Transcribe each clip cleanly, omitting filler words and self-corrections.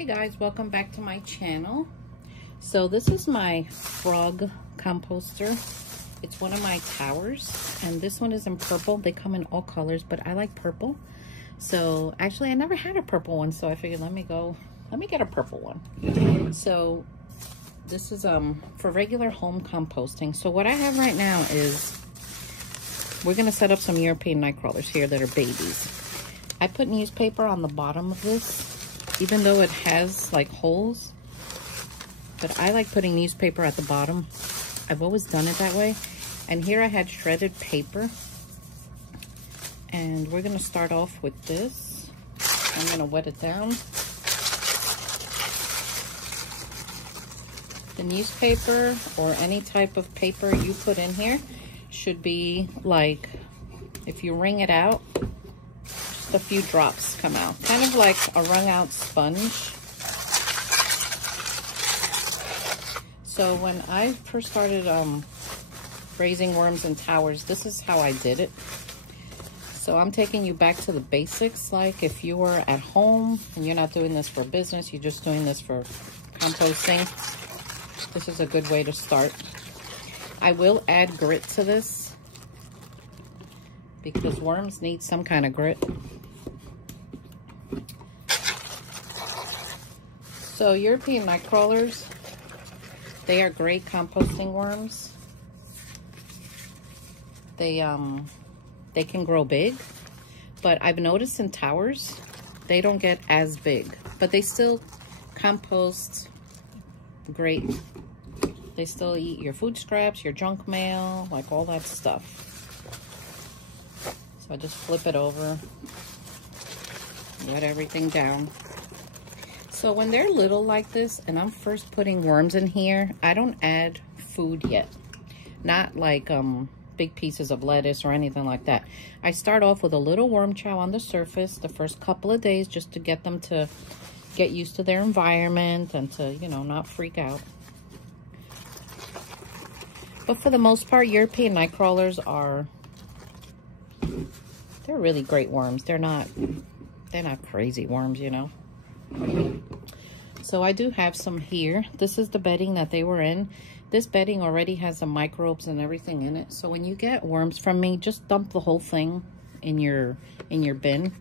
Hey guys, welcome back to my channel. So this is my frog composter. It's one of my towers, and this one is in purple. They come in all colors, but I like purple. So actually I never had a purple one, so I figured let me get a purple one. So this is for regular home composting. So what I have right now is we're gonna set up some European night crawlers here that are babies. I put newspaper on the bottom of this, even though it has like holes, but I like putting newspaper at the bottom. I've always done it that way. And here I had shredded paper, and we're gonna start off with this. I'm gonna wet it down. The newspaper or any type of paper you put in here should be like, if you wring it out, just a few drops come out, kind of like a wrung out sponge. So when I first started raising worms in towers, this is how I did it. So I'm taking you back to the basics. Like if you were at home and you're not doing this for business, you're just doing this for composting, this is a good way to start. I will add grit to this because worms need some kind of grit. So European night crawlers, they are great composting worms. They can grow big, but I've noticed in towers, they don't get as big, but they still compost great. They still eat your food scraps, your junk mail, like all that stuff. So I just flip it over, wet everything down. So when they're little like this, and I'm first putting worms in here, I don't add food yet. Not like big pieces of lettuce or anything like that. I start off with a little worm chow on the surface the first couple of days, just to get them to get used to their environment and to, you know, not freak out. But for the most part, European night crawlers they're really great worms. They're not crazy worms, you know. So I do have some here. This is the bedding that they were in. This bedding already has the microbes and everything in it. So when you get worms from me, just dump the whole thing in your bin.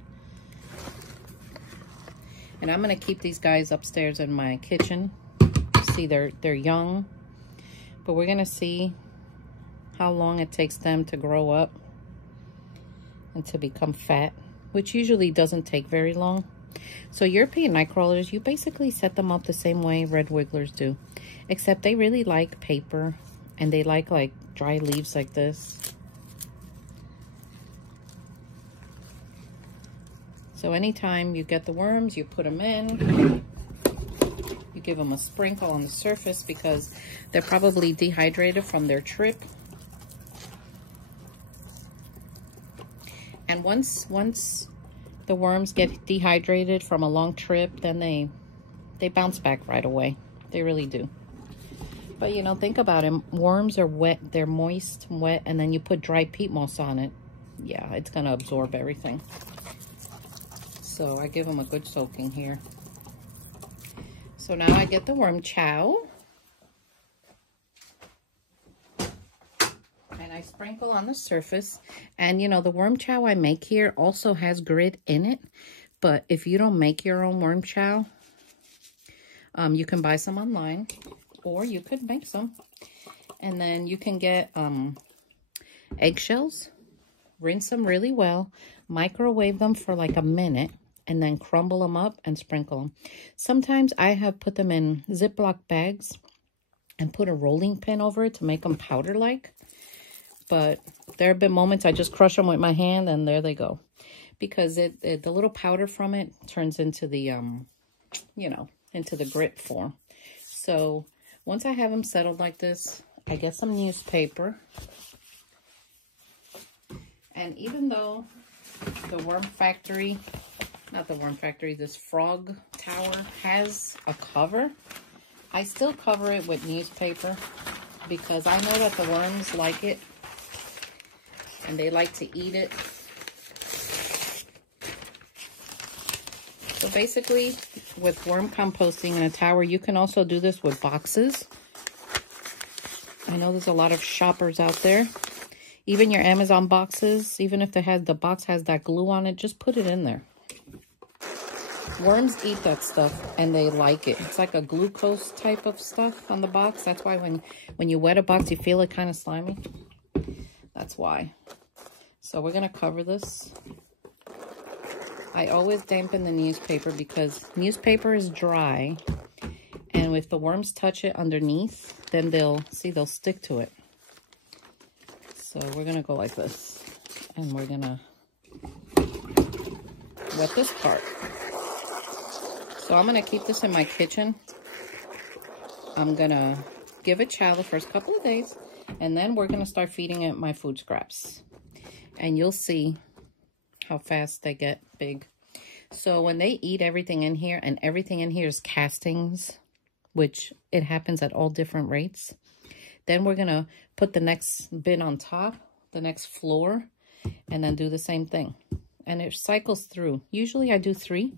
And I'm gonna keep these guys upstairs in my kitchen. See, they're young, but we're gonna see how long it takes them to grow up and to become fat, which usually doesn't take very long. So European night crawlers, you basically set them up the same way red wigglers do, except they really like paper and they like dry leaves like this. So anytime you get the worms, you put them in, you give them a sprinkle on the surface because they're probably dehydrated from their trip. And once the worms get dehydrated from a long trip, then they bounce back right away. They really do. But you know, think about it. Worms are wet, they're moist, wet, and then you put dry peat moss on it. Yeah, it's gonna absorb everything. So I give them a good soaking here. So now I get the worm chow. And I sprinkle on the surface. And you know, the worm chow I make here also has grit in it. But if you don't make your own worm chow, you can buy some online, or you could make some. And then you can get eggshells, rinse them really well, microwave them for like a minute, and then crumble them up and sprinkle them. Sometimes I have put them in Ziploc bags and put a rolling pin over it to make them powder-like. But there have been moments I just crush them with my hand and there they go. Because the little powder from it turns into the, you know, into the grit form. So once I have them settled like this, I get some newspaper. And even though the worm factory, not the worm factory, this frog tower has a cover, I still cover it with newspaper because I know that the worms like it. And they like to eat it. So basically, with worm composting in a tower. You can also do this with boxes. I know there's a lot of shoppers out there. Even your Amazon boxes, even if the box has that glue on it, just put it in there. Worms eat that stuff and they like it. It's like a glucose type of stuff on the box. That's why when you wet a box, you feel it kind of slimy. That's why. So we're going to cover this. I always dampen the newspaper because newspaper is dry. And if the worms touch it underneath, then they'll stick to it. So we're going to go like this. And we're going to wet this part. So I'm going to keep this in my kitchen. I'm going to give it chow the first couple of days. And then we're going to start feeding it my food scraps. And you'll see how fast they get big. So when they eat everything in here, and everything in here is castings, which it happens at all different rates. Then we're going to put the next bin on top, the next floor, and then do the same thing. And it cycles through. Usually I do 3.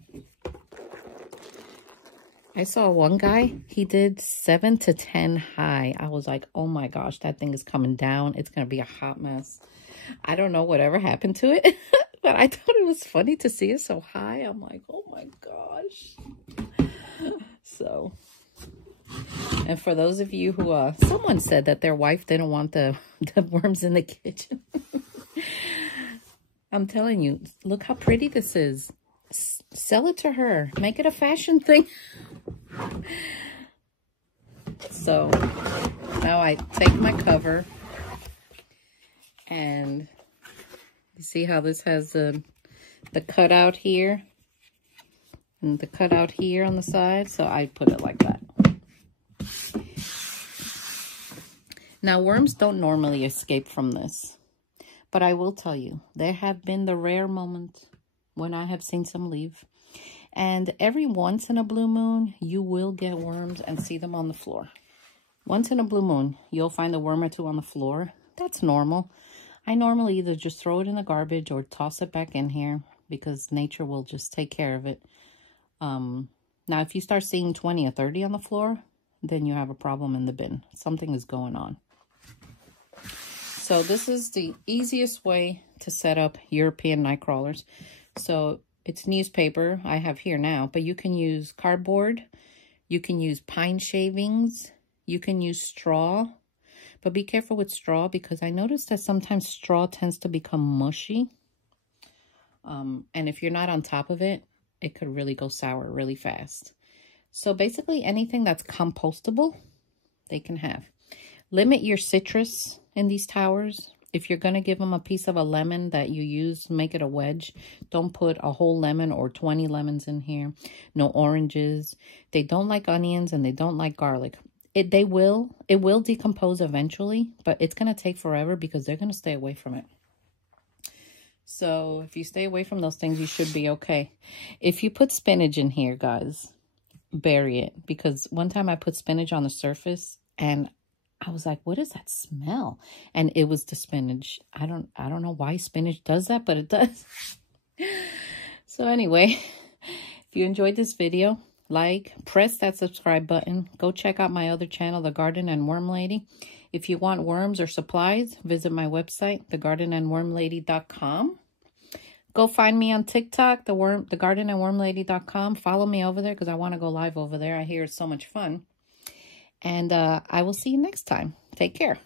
I saw one guy, he did 7 to 10 high. I was like, oh my gosh, that thing is coming down. It's going to be a hot mess. I don't know whatever happened to it, but I thought it was funny to see it so high. I'm like, oh my gosh. So, and for those of you who, someone said that their wife didn't want the worms in the kitchen. I'm telling you, look how pretty this is. Sell it to her. Make it a fashion thing. So now I take my cover, and you see how this has the cutout here and the cutout here on the side. So I put it like that. Now worms don't normally escape from this, but I will tell you, there have been the rare moment when I have seen some leave. And every once in a blue moon, you will get worms and see them on the floor. Once in a blue moon, you'll find a worm or 2 on the floor. That's normal. I normally either just throw it in the garbage or toss it back in here because nature will just take care of it. Now, if you start seeing 20 or 30 on the floor, then you have a problem in the bin. Something is going on. So this is the easiest way to set up European night crawlers. So it's newspaper I have here now, but you can use cardboard, you can use pine shavings, you can use straw, but be careful with straw because I noticed that sometimes straw tends to become mushy. And if you're not on top of it, it could really go sour really fast. So basically anything that's compostable, they can have. Limit your citrus in these towers. If you're going to give them a piece of a lemon that you use, make it a wedge. Don't put a whole lemon or 20 lemons in here. No oranges. They don't like onions and they don't like garlic. It will decompose eventually, but it's going to take forever because they're going to stay away from it. So if you stay away from those things, you should be okay. If you put spinach in here, guys, bury it. Because one time I put spinach on the surface and I was like, what is that smell? And it was the spinach. I don't know why spinach does that, but it does. So anyway, if you enjoyed this video, press that subscribe button. Go check out my other channel, The Garden and Worm Lady. If you want worms or supplies, visit my website, thegardenandwormlady.com. Go find me on TikTok, thegardenandwormlady.com. Follow me over there because I want to go live over there. I hear it's so much fun. And I will see you next time. Take care.